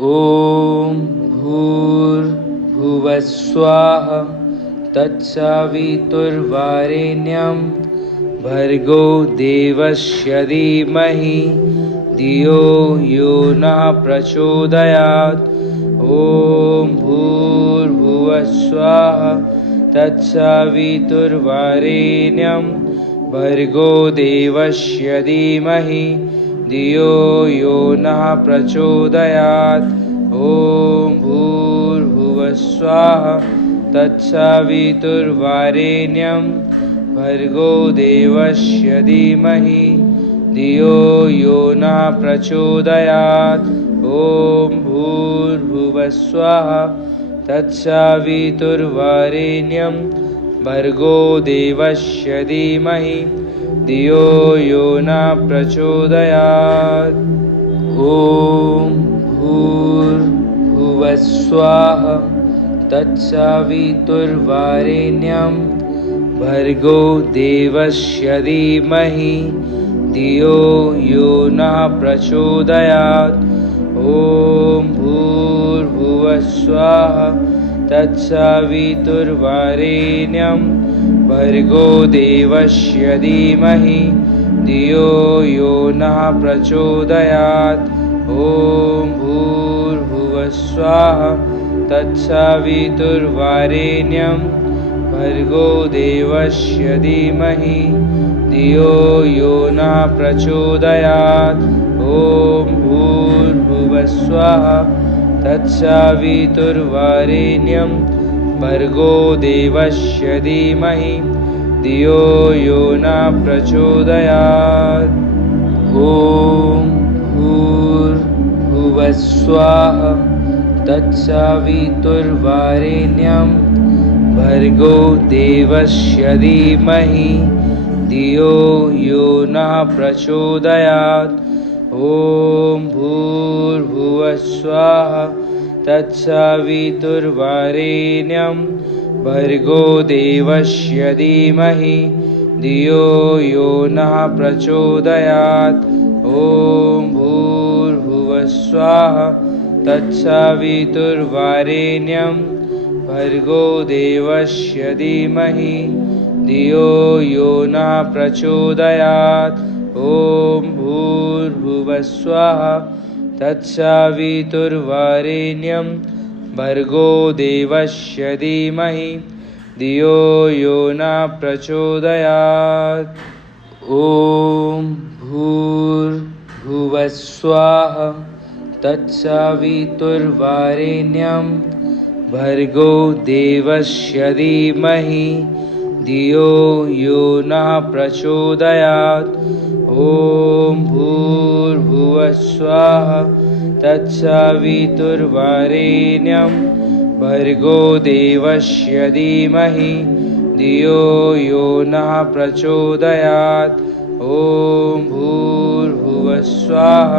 ॐ भूर्भुवः स्वः तत्सवितुर्वरेण्यं भर्गो देवस्य धीमहि धियो यो नः प्रचोदयात्। ॐ भूर्भुवः स्वः तत्सवितुर्वरेण्यं भर्गो देवस्य धीमहि धियो यो नः प्रचोदयात्। ॐ भूर्भुवः स्वः तत्सवितुर्वरेण्यं भर्गो देवस्य धीमहि धियो यो नः प्रचोदयात्। ॐ भूर्भुवः स्वः तत्सवितुर्वरेण्यं भर्गो देवस्य धीमहि धियो यो नः प्रचोदयात्। ॐ भूर्भुवः स्वः तत्सवितुर्वरेण्यं भर्गो देवस्य धीमहि धियो यो नः प्रचोदयात्। ॐ भूर्भुवः स्वः तत्सवितुर्वरेण्यं भर्गो देवस्य धीमहि धियो यो नः प्रचोदयात्। ॐ भूर्भुवः स्वः तत्सवितुर्वरेण्यं भर्गो देवस्य धीमहि धियो यो नः प्रचोदयात्। ॐ भूर्भुवः स्वः तत्सवितुर्वरेण्यं भर्गो देवस्य धीमहि धियो यो नः प्रचोदयात्। ॐ भूर्भुवः स्वः तत्सवितुर्वरेण्यं भर्गो देवस्य धीमहि धियो यो नः प्रचोदयात्। ॐ भूर्भुवः स्वः तत्सवितुर्वरेण्यं भर्गो देवस्य धीमहि धियो यो नः प्रचोदयात्। ॐ भूर्भुवः स्वः तत्सवितुर्वरेण्यं भर्गो देवस्य धीमहि धियो यो नः प्रचोदयात्। ॐ भूर्भुवः स्वः तत्सवितुर्वरेण्यं भर्गो देवस्य धीमहि धियो यो नः प्रचोदयात्। ॐ भूर्भुवः स्वः तत्सवितुर्वरेण्यं भर्गो देवस्य धीमहि धियो यो नः प्रचोदयात्। ॐ भूर्भुवः स्वः तत्सवितुर्वरेण्यं भर्गो देवस्य धीमहि धियो यो नः प्रचोदयात्। ॐ भूर्भुवः स्वः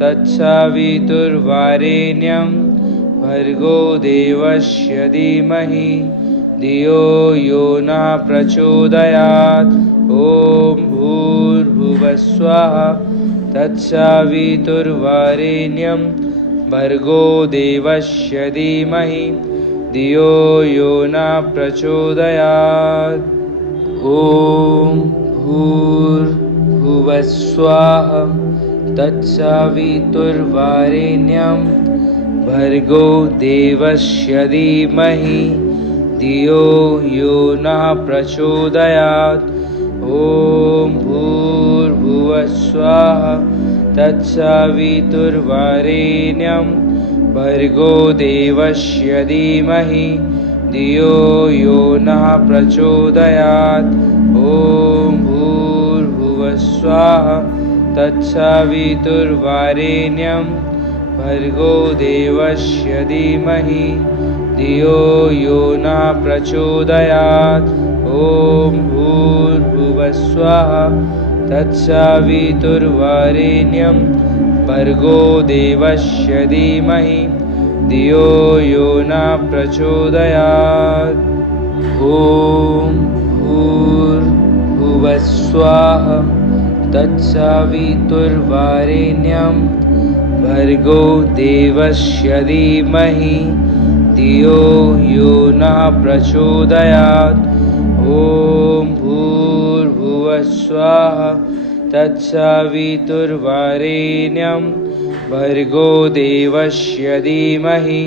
तत्सवितुर्वरेण्यं भर्गो देवस्य धीमहि धियो यो नः प्रचोदयात्। ॐ भूर्भुवः स्वः तत्सवितुर्वरेण्यं भर्गो देवस्य धीमहि धियो यो नः प्रचोदयात्। ॐ भूर्भुवः स्वः तत्सवितुर्वरेण्यं भर्गो देवस्य धीमहि धियो यो नः प्रचोदयात्। ॐ भूर्भुवः स्वः तत्सवितुर्वरेण्यं भर्गो देवस्य धीमहि धियो यो नः प्रचोदयात्। ॐ भूर्भुवः स्वः तत्सवितुर्वरेण्यं भर्गो देवस्य धीमहि धियो यो नः प्रचोदयात्। ॐ भूर्भुवः स्वः तत्सवितुर्वरेण्यं भर्गो देवस्य धीमहि धियो यो नः प्रचोदयात्। ॐ भूर्भुवः स्वः तत्सवितुर्वरेण्यं भर्गो देवस्य धीमहि धियो यो नः प्रचोदयात्। ॐ भूर्भुवः स्वः तत्सवितुर्वरेण्यं भर्गो देवस्य धीमहि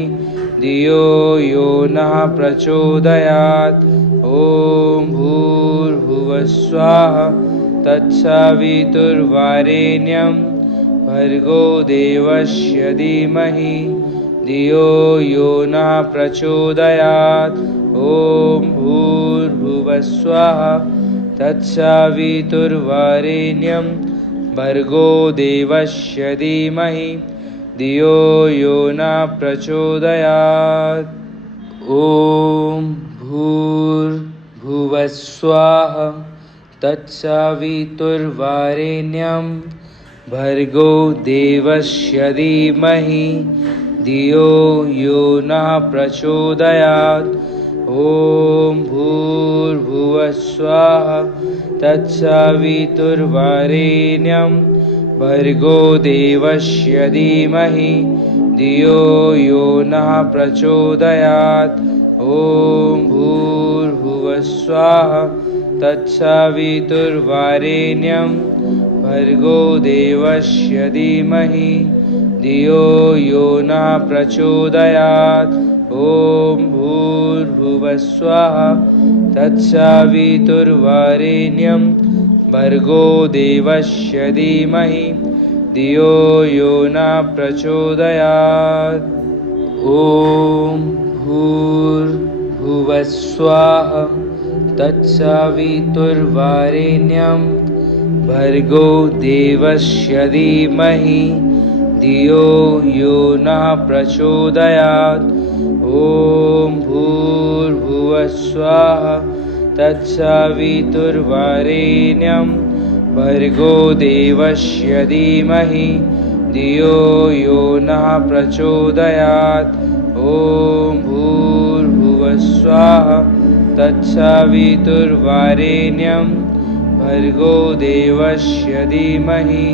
धियो यो नः प्रचोदयात्। ॐ भूर्भुवः स्वः तत्सवितुर्वरेण्यं भर्गो देवस्य धीमहि धियो यो नः प्रचोदयात्। ॐ भूर्भुवः स्वः तत्सवितुर्वरेण्यं भर्गो देवस्य धीमहि धियो यो नः प्रचोदयात्। ॐ भूर्भुवः स्वः तत्सवितुर्वरेण्यं भर्गो देवस्य धीमहि धियो यो नः प्रचोदयात्। ॐ भूर्भुवः स्वः तत्सवितुर्वरेण्यं भर्गो देवस्य धीमहि धियो यो नः प्रचोदयात्। ॐ भूर्भुवः स्वः तत्सवितुर्वरेण्यं भर्गो देवस्य धीमहि धियो यो नः प्रचोदयात्। ॐ भूर्भुवः स्वः तत्सवितुर्वरेण्यं भर्गो देवस्य धीमहि धियो यो नः प्रचोदयात्। ॐ भूर्भुवः स्वः तत्सवितुर्वरेण्यं भर्गो देवस्य धीमहि धियो यो नः प्रचोदयात्। ॐ भूर्भुवः स्वः तत्सवितुर्वरेण्यं भर्गो देवस्य धीमहि धियो यो नः प्रचोदयात्। ॐ भूर्भुवः स्वः तत्सवितुर्वरेण्यं भर्गो देवस्य धीमहि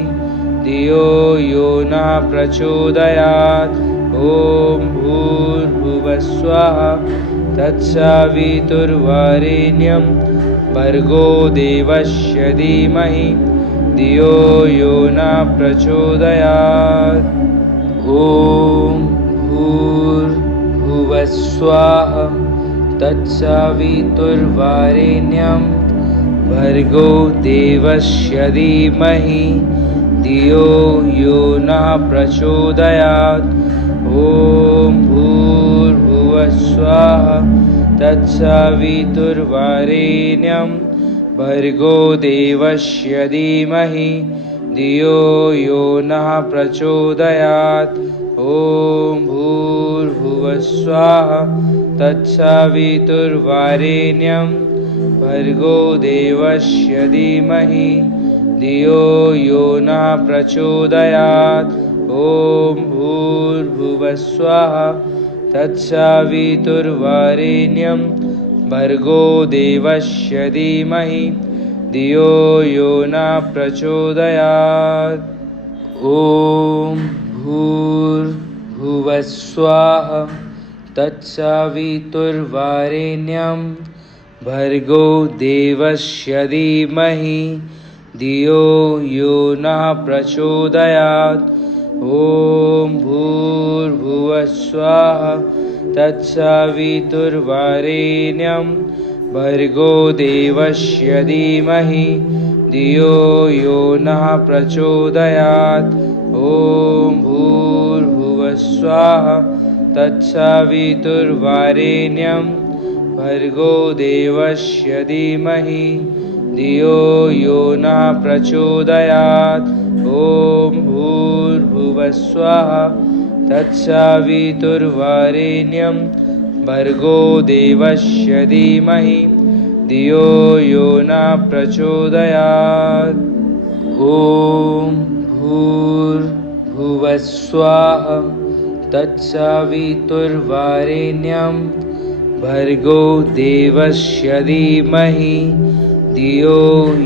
धियो यो नः प्रचोदयात्। ॐ भूर्भुवः स्वः तत्सवितुर्वरेण्यं भर्गो देवस्य धीमहि धियो यो नः प्रचोदयात्। ॐ भूर्भुवः स्वः तत्सवितुर्वरेण्यं भर्गो देवस्य धीमहि धियो यो नः प्रचोदयात्। ॐ भूर्भुवः स्वः तत्सवितुर्वरेण्यं भर्गो देवस्य धीमहि धियो यो नः प्रचोदयात्। ॐ भूर्भुवः स्वः तत्सवितुर्वरेण्यं भर्गो देवस्य धीमहि धियो यो नः प्रचोदयात्। ॐ भूर्भुवः स्वः तत्सवितुर्वरेण्यं भर्गो देवस्य धीमहि धियो यो नः प्रचोदयात्। ॐ भूर्भुवः स्वः तत्सवितुर्वरेण्यं भर्गो देवस्य धीमहि धियो यो नः प्रचोदयात्। ॐ भूर्भुवः स्वः तत्सवितुर्वरेण्यं भर्गो देवस्य धीमहि धियो यो नः प्रचोदयात्। ॐ भूर्भुवः स्वः तत्सवितुर्वरेण्यं भर्गो देवस्य धीमहि धियो यो नः प्रचोदयात्। ॐ भूर्भुवः स्वः तत्सवितुर्वरेण्यं भर्गो देवस्य धीमहि धियो यो नः प्रचोदयात्। ॐ भूर्भुवः स्वः तत्सवितुर्वरेण्यं भर्गो देवस्य धीमहि धियो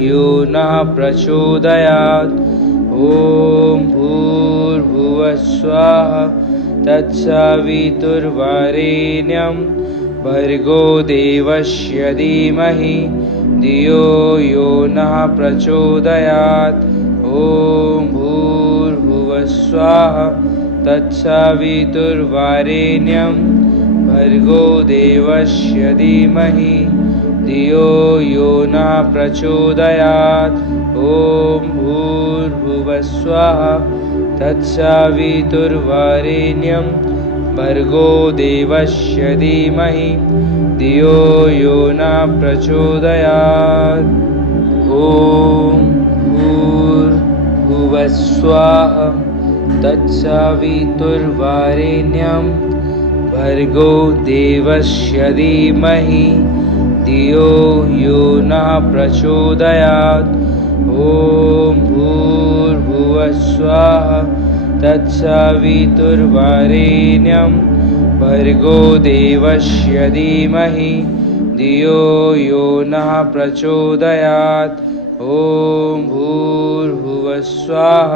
यो नः प्रचोदयात्। ॐ भूर्भुवः भुवः स्वः तत्सवितुर्वरेण्यं भर्गो देवस्य धीमहि धियो यो नः प्रचोदयात्। ॐ भूर्भुवः स्वः तत्सवितुर्वरेण्यं भर्गो देवस्य धीमहि धियो यो नः प्रचोदयात्। ॐ भूर्भुवः स्वः तत्सवितुर्वरेण्यं भर्गो देवस्य धीमहि धियो यो नः प्रचोदयात्। ॐ भूर्भुवः स्वः तत्सवितुर्वरेण्यं भर्गो देवस्य धीमहि धियो यो नः प्रचोदयात्। ॐ भूर्भुवः स्वः तत्सवितुर्वरेण्यं भर्गो देवस्य धीमहि धियो यो नः प्रचोदयात्। ॐ भूर्भुवः स्वः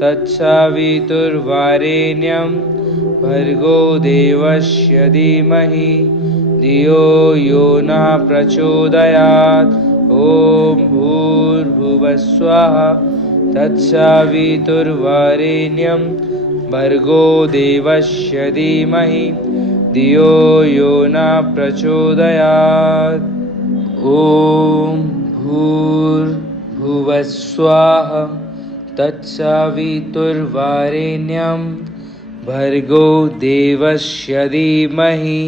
तत्सवितुर्वरेण्यं भर्गो देवस्य धीमहि धियो यो नः प्रचोदयात्। ॐ भूर्भुवः स्वः तत्सवितुर्वरेण्यं भर्गो देवस्य धीमहि धियो यो नः प्रचोदयात्। ॐ भूर्भुवः स्वः तत्सवितुर्वरेण्यं भर्गो देवस्य धीमहि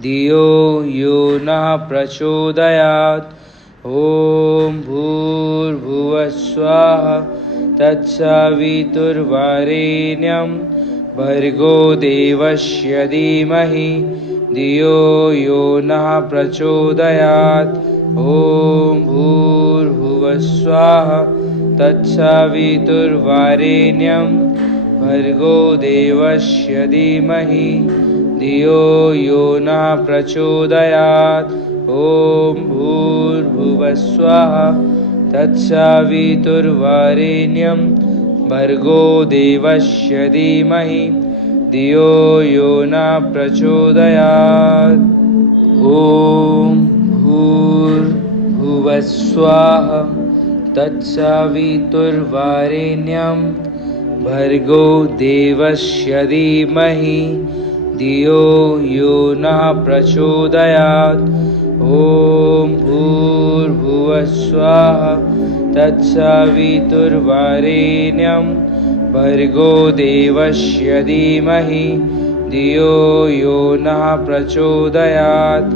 धियो यो नः प्रचोदयात्। ॐ भूर्भुवः स्वः तत्सवितुर्वरेण्यं भर्गो देवस्य धीमहि धियो यो नः प्रचोदयात्। ॐ भूर्भुवः स्वः तत्सवितुर्वरेण्यं भर्गो देवस्य धीमहि धियो यो नः प्रचोदयात्। ॐ भूर्भुवः स्वः तत्सवितुर्वरेण्यं भर्गो देवस्य धीमहि धियो यो नः प्रचोदयात्। ॐ भूर्भुवः स्वः तत्सवितुर्वरेण्यं भर्गो देवस्य धीमहि धियो यो नः प्रचोदयात्। ॐ भूर्भुवः स्वः तत्सवितुर्वरेण्यं भर्गो देवस्य धीमहि धियो यो नः प्रचोदयात्।